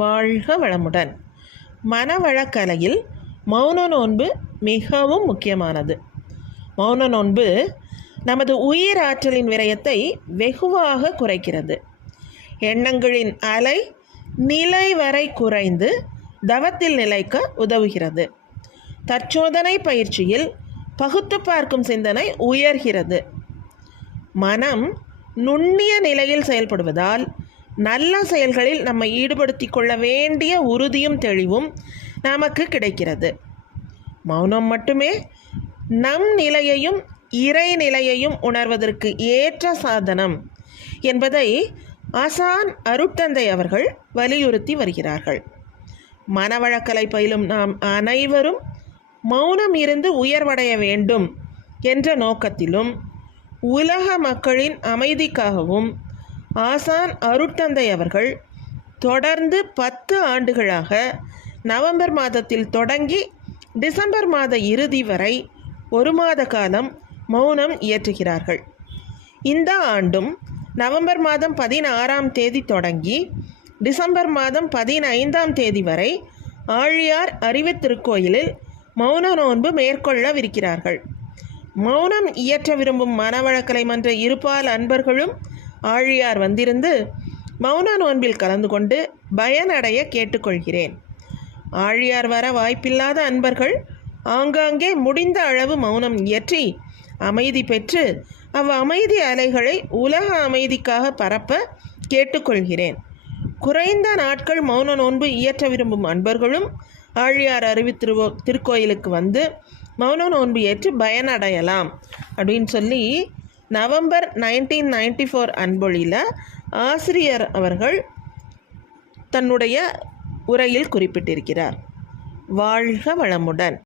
வாழ்க வளமுடன். மனவளக்கலையில் மௌன நோன்பு மிகவும் முக்கியமானது. மௌன நோன்பு நமது உயிர் ஆற்றலின் விரயத்தை வெகுவாக குறைக்கிறது. எண்ணங்களின் அலை நிலை வரை குறைந்து தவத்தில் நிலைக்க உதவுகிறது. தற்சோதனை பயிற்சியில் பகுத்து பார்க்கும் சிந்தனை உயர்கிறது. மனம் நுண்ணிய நிலையில் செயல்படுவதால் நல்ல செயல்களில் நம்மை ஈடுபடுத்தி கொள்ள வேண்டிய உறுதியும் தெளிவும் நமக்கு கிடைக்கிறது. மௌனம் மட்டுமே நம் நிலையையும் இறை நிலையையும் உணர்வதற்கு ஏற்ற சாதனம் என்பதை ஆசான் அருட்தந்தை அவர்கள் வலியுறுத்தி வருகிறார்கள். மனவளக்கலை பயிலும் நாம் அனைவரும் மௌனம் இருந்து உயர்வடைய வேண்டும் என்ற நோக்கத்திலும் உலக மக்களின் அமைதிக்காகவும் ஆசான் அருட்தந்தை அவர்கள் தொடர்ந்து 10 ஆண்டுகளாக நவம்பர் மாதத்தில் தொடங்கி டிசம்பர் மாத இறுதி வரை 1 மாத காலம் மௌனம் இயற்றுகிறார்கள். இந்த ஆண்டும் நவம்பர் மாதம் 16ஆம் தேதி தொடங்கி டிசம்பர் மாதம் 15ஆம் தேதி வரை ஆழியார் அறிவு திருக்கோயிலில் மௌன நோன்பு மேற்கொள்ளவிருக்கிறார்கள். மௌனம் இயற்ற விரும்பும் மனவளக்கலை மன்ற இருபால் அன்பர்களும் ஆழியார் வந்திருந்து மௌன நோன்பில் கலந்து கொண்டு பயனடைய கேட்டுக்கொள்கிறேன். ஆழியார் வர வாய்ப்பில்லாத அன்பர்கள் ஆங்காங்கே முடிந்த அளவு மௌனம் இயற்றி அமைதி பெற்று அமைதி அலைகளை உலக அமைதிக்காக பரப்ப கேட்டுக்கொள்கிறேன். குறைந்த நாட்கள் மௌன நோன்பு இயற்ற விரும்பும் அன்பர்களும் ஆழியார் அறிவு திருக்கோயிலுக்கு வந்து மௌன நோன்பு ஏற்று பயனடையலாம் அப்படின்னு சொல்லி நவம்பர் 1994 அன்பொழியில் ஆசிரியர் அவர்கள் தன்னுடைய உரையில் குறிப்பிட்டிருக்கிறார். வாழ்க வளமுடன்.